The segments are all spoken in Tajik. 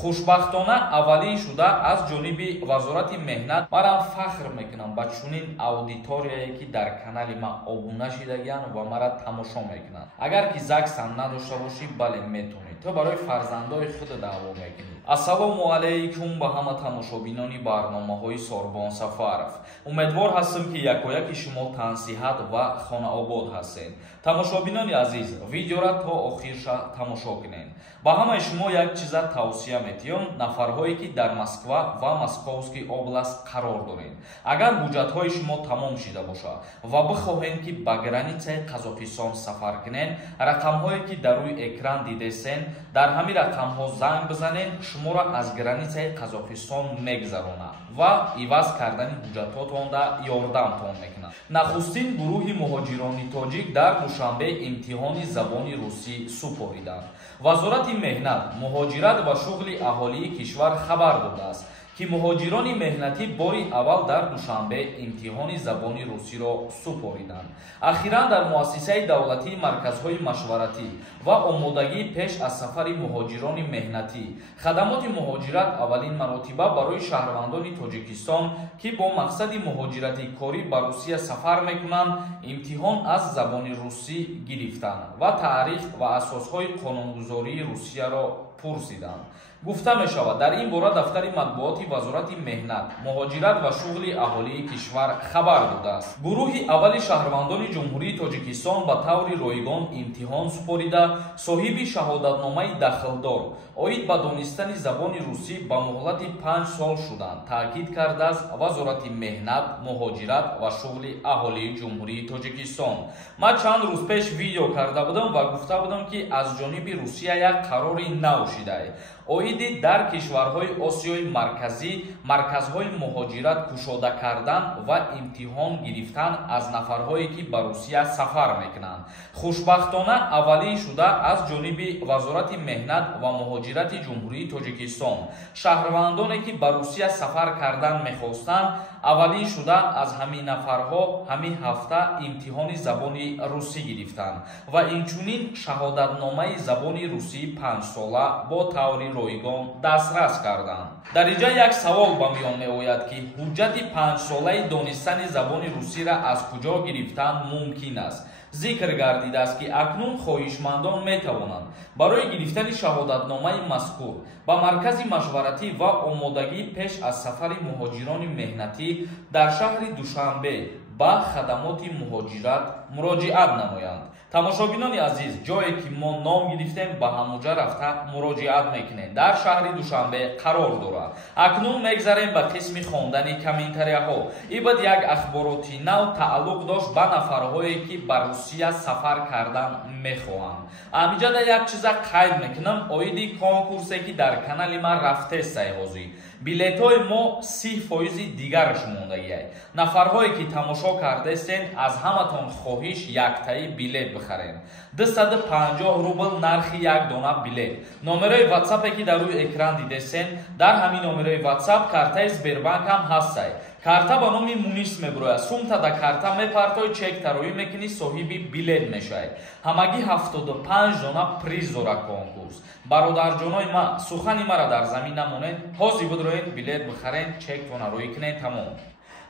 хушбахтона аввалин шуда аз ҷониби вазорати меҳнат марам фахр мекунам ба чунин аудиторияе ки дар канали ма обуна шидагиян ва мара тамошо мекунанд. Агар ки заксам надошта бошӣ, бале метавонӣ то барои фарзандои худ даъво мекунӣ. Ассалому алайкум ба ҳама тамошобинони барномаҳои Сорбон Сафаров. Умедвор ҳастам ки якояки шумо тансиҳат ва хонаобод ҳастед. Тамошобинони азиз, видеора то охирша тамошо кунед. Ба ҳамаи шумо як чиза тавсия метиҳам, нафарҳое ки дар Москва ва Московский област қарор доред. Агар ҳуҷҷатҳои шумо тамом шида бошад ва бихоҳед ки ба границаи Қазоқистон сафар кунед, рақамҳое ки дар рӯи экран дидесен, дар ҳамин рақамҳо занг бизанед, шуморо аз границаи Қазоқистон мегзаронад ва иваз кардани ҳуҷҷатотонда ёрдамтон мекунад. Нахустин гурӯҳи муҳоҷирони тоҷик дар душанбе имтиҳони забони русӣ супориданд. Вазорати меҳнат, муҳоҷират ва шуғли аҳолии кишвар хабар додааст ки муҳоҷирони меҳнатӣ бори аввал дар душанбе имтиҳони забони русиро супориданд. Ахиран дар муассисаи давлатии марказҳои машваратӣ ва омодагии пеш аз сафари муҳоҷирони меҳнатӣ, хадамоти муҳоҷират аввалин маротиба барои шаҳрвандони Тоҷикистон ки бо мақсади муҳоҷирати корӣ ба Русия сафар мекунанд, имтиҳон аз забони русӣ гирифтанд ва таърих ва асосҳои қонунгузории Русияро пурсиданд. Гуфта мешавад, дар ин бора дафтари матбуоти вазорати меҳнат, муҳоҷират ва шуғли аҳолии кишвар хабар додааст. Гурӯҳи аввали шаҳрвандони ҷумҳурии Тоҷикистон ба таври ройгон имтиҳон супорида, соҳиби шаҳодатномаи дахлдор оид ба донистани забони русӣ ба муҳлати 5 сол шуданд, таъкид кардааст вазорати меҳнат, муҳоҷират ва шуғли аҳолии ҷумҳурии Тоҷикистон. Ман чанд рӯз пеш видео карда будам ва гуфта будам ки аз ҷониби Русия як қарори нав шидааст. Оиди дар кишварҳои Осиёи марказӣ марказҳои муҳоҷират кушода кардан ва имтиҳон гирифтан аз нафарҳое ки ба Русия сафар мекунанд. Хушбахтона аввалин шуда аз ҷониби вазорати меҳнат ва муҳоҷирати ҷумҳурии Тоҷикистон шаҳрвандоне ки ба Русия сафар кардан мехостанд, аввалин шуда аз ҳамин нафарҳо ҳамин ҳафта имтиҳони забони русӣ гирифтанд ва инчунин шаҳодатномаи забони русии 5 сола бо таври ройгон дастрас карданд. Дар инҷа як савол ба миён меояд ки ҳуҷҷати 5 солаи донистани забони русиро аз куҷо гирифтан мумкин аст? зикр гардидааст ки акнун хоҳишмандон метавонанд барои гирифтани шаҳодатномаи мазкур ба маркази машваратӣ ва омодагии пеш аз сафари муҳоҷирони меҳнатӣ дар шаҳри Душанбе ба хадамоти муҳоҷират муроҷиат намоянд. Тамошобинони азиз, ҷое ки мо ном гирифтем ба ҳамуҷа рафта муроҷиат мекунем. Дар шаҳри Душанбе қарор дорад. Акнун мегзарем ба қисми хондани комментарияҳо. Ибад як ахбороти нав тааллуқ дошт ба нафарҳое ки ба Русия сафар кардан мехоҳанд. Амиҷада як чиза қайд мекунам, оиди конкурсе ки дар канали ман рафтестай ҳозир. Билетҳои мо 30% дигараш мондагиай. Нафарҳое ки тамошо кардестен, аз ҳаматон хоҳиш яктаи билет бихарем. 250 рубл нархи як дона билет. Номерои WhatsApp ки дар рӯи экран дидесен, дар ҳамин номерои WhatsApp картаи Сбербанк ҳам ҳастай. Карта ба номи Мунис мебурояд. Сумта да карта мепартои чек тароӣ мекунӣ, соҳиби билет мешавед. Ҳамагӣ 75 дона приз дора конкурс. Бародарҷонои ма, сухани мара дар замин намонед, ҳозир бидроед билет бихарен, чектон ароӣ кунед, тамом.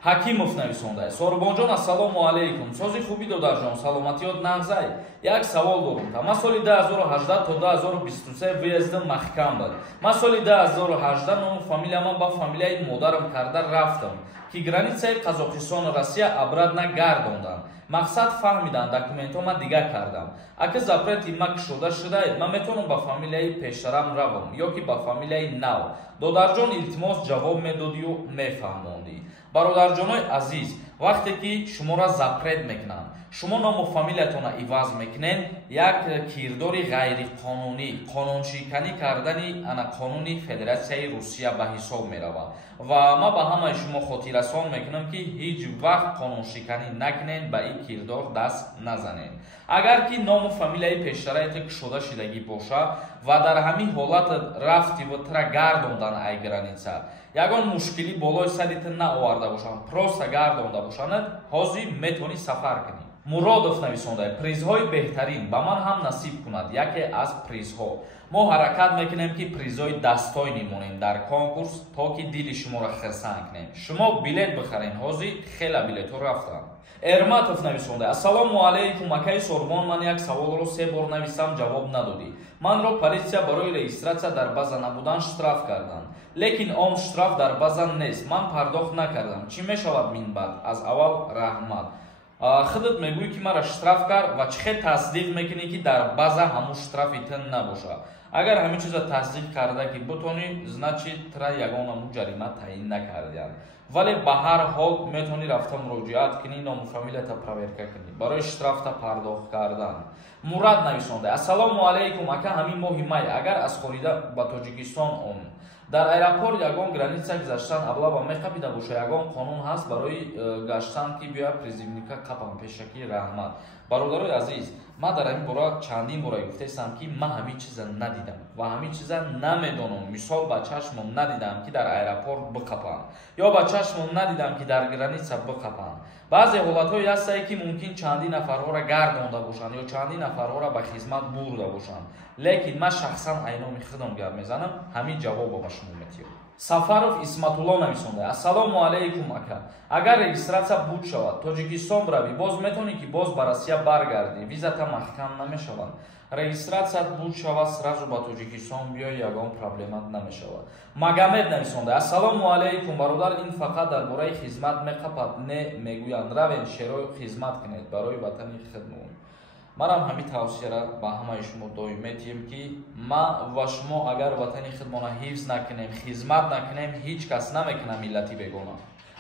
Ҳакимов нависондаст. Сорбонҷон, ассалому алайкум. Сози хуби додарҷон, саломатиёт нағзай. Як савол дорам. Ман соли 2018 то 2023 выездим маҳкам буд. Ман соли 2018 ному фамилияам ба фамилияи модарам карда рафтам ки границаи Қазоқистон Россия обратно гардондам. Мақсад фаҳмидан, документома дига кардам. Ака запрети ма кушода шудаед, ман метавонам ба фамилияи пештарам равам ё ки ба фамилияи нав. Додарҷон илтимос ҷавоб медодию мефаҳмондӣ. Бародарҷонои азиз, вақте ки шуморо запрет мекунанд, шумо ному фамилиятона иваз мекунед, як кирдори ғайриқонунӣ, қонуншиканӣ кардани ана қонуни Федератсияи Русия ба ҳисоб меравад. Ва ман ба ҳамаи шумо хотиррасон мекунам ки ҳеҷ вақт қонуншиканӣ накунед, ба ин кирдор даст назанед. Агар ки ному фамилияи пештараите кушода шидагӣ бошад ва дар ҳамин ҳолат рафти ватра гардондан ай граница, ягон мушкилӣ болои садите наоварда бошанд, просто гардонда бошанд, ҳозир метавонӣ сафар кунӣ. Муродов нависонда призҳои беҳтарин ба ман ҳам насиб кунад. Яке аз призҳо мо ҳаракат мекунем ки призҳои дастой нимонем дар конкурс, то ки дили шуморо хирсан кунем. Шумо билет бихарен. ҳозир хела билетҳо рафтанд. Эрматов нависонда ассалому алайкум акаи Сорбон, ман як саволро 3 бор нависам, ҷавоб надодӣ. Манро полиция барои регистратсия дар база набудан штраф карданд. Лекин он штраф дар база нест. Ман пардохт накардам. Чӣ мешавад минбаъд? Аз аввал раҳмат. Худат мегӯӣ ки мара штраф кард ва чӣ хел тасдиқ мекунӣ ки дар база ҳамун штрафи тин набоша. Агар ҳамин чиза тасдиқ карда ки бутонӣ, значит тра ягона му ҷарима таъин накардиянд. Вале ба ҳар ҳол метавонӣ рафта муроҷиат кунӣ, ному фамилията проверка кунӣ барои штрафта пардохт кардан. Мурад нависонда ассалому алайкум ака, ҳамин моҳи май агар аз хорида ба Тоҷикистон он дар аэропорт ягон граница гузаштан авлаба меқабида боша, ягон қонун ҳаст барои гаштан ки биёя призивника қапам пешакӣ раҳмат. Бародарои азиз, ман дар ин бора чандин бора гуфтаистам ки ман ҳамин чиза надидам ва ҳамин чиза намедонам. Мисол ба чашмон надидам ки дар аэропорт биқапанд ё ба чашмон надидам ки дар граница биқапанд. баъзе ҳолатҳое ҳастае ки мумкин чандин нафарҳоро гардонда бошанд ё чандин нафарҳоро ба хизмат бурда бошанд. Лекин ман шахсан айноми худам гап мезанам, ҳамин ҷавобо ба шумо метиҳам. Сафаров Исматулло нависонда ассалому алайкум ака, агар регистратсия буд шавад, Тоҷикистон бравӣ, боз метавонӣ ки боз ба Россия баргардӣ, визата маҳкам намешавад. Регистратсия буд шавад, сразу ба Тоҷикистон биёй, ягон проблемат намешавад. Магомед нависонда ассалому алайкум бародар, ин фақат дар бораи хизмат меқапад, не мегӯянд равен шерои хизмат кунед барои ватани худмон. Манам ҳамин тавсияра ба ҳамаи шумо доим метиҳем ки ман ва шумо агар ватани худмона ҳифз накунем, хизмат накунем, ҳеҷ кас намекуна миллати бегона.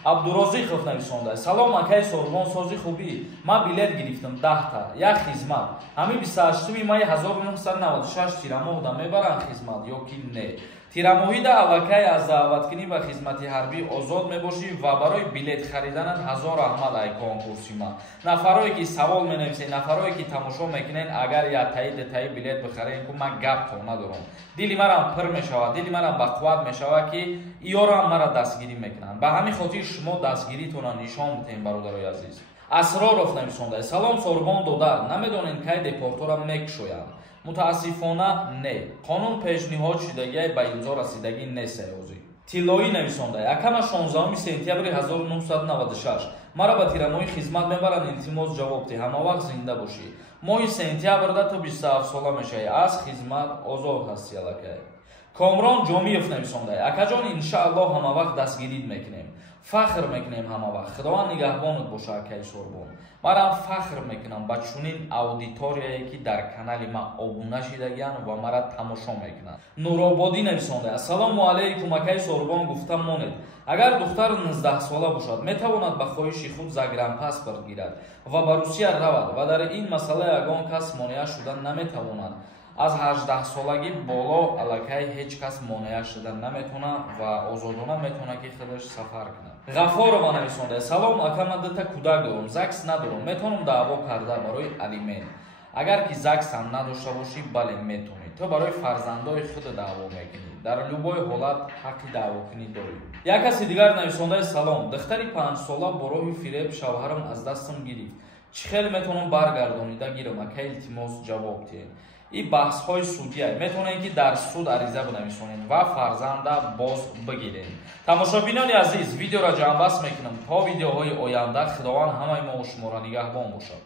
Абдурозиқов нависонда салом акаи Сорбон, сози хубӣ, ман билет гирифтам 10 та, як хизмат. Ҳамин 28 майи 1996 тирамоҳда мебаранд хизмат ё ки не? Тирамоҳида аллакай аз даъваткунӣ ба хизмати ҳарбӣ озод мебошӣ ва барои билет хариданат ҳазор раҳмат ай конкурси ман. Нафарое ки савол менависед, нафарое ки тамошо мекунед, агар ятаи детаи билет бихаред ку ман гап то надорам. Дили марам пир мешавад, дили марам ба қувват мешавад ки иёрам мара дастгирӣ мекунанд. Ба ҳамин хотир шумо дастгиритона нишон бидем бародарои азиз. Асроров нависонда салом Сорбон додар, намедонед кай депортора мекушоянд. Мутаассифона не. Қонун пешниҳод шудагиай ба имзо расидагӣ нест ҳозир. Тиллоӣ нависонда акама 16 сентябри 1996 мара ба тирамоҳи хизмат мебаранд, илтимос ҷавоб диҳ, ҳамавақт зинда бошӣ. Моҳи сентябрда ту 27 сола мешавӣ, аз хизмат озод ҳастӣ аллакай. Комрон Ҷомиев нависонда акаҷон, иншааллоҳ ҳамавақт дастгирид мекунем, фахр мекунем ҳамавақт. Худованд нигаҳбонат боша акаи Сорбон. Манам фахр мекунам ба чунин аудиторияе ки дар канали ман обуна шудагиянд ва мара тамошо мекунанд. Нурободӣ нависонда ассалому алайкум акаи Сорбон, гуфта монед, агар духтар 19 сола бошад, метавонад ба хоҳиши худ загранпаспорт гирад ва ба Русия равад ва дар ин масъала ягон кас монеа шуда наметавонад. Аз 18 солагӣ боло аллакай ҳеҷ кас монеа шуда наметавонад ва озодона метавонад ки худаш сафар кунад. Ғафорова нависонда салом ака, ман дута кӯдак дорам, ЗАГС надорам, метавонам даъво карда барои алимент. Агар ки ЗАГС ҳам надошта бошӣ, бале метавонӣ, то барои фарзандои худ даъво мекунӣ. Дар любой ҳолат ҳаққи даъвокунӣ дорӣ. Як каси дигар нависонда салом, духтари 5 сола бо роҳи фиреб шавҳарам аз дастам гирифт. Чӣ хел метавонам баргардонида гирам? Ака илтимос ҷавоб диҳед. ин баҳсҳои судия метавонед ки дар суд ариза бинависонед ва фарзанда боз бигиред. Тамошобинони азиз, видеоро ҷамъбаст мекунам. То видеоҳои оянда, худованд ҳамаи мо шуморо нигаҳбон бошад.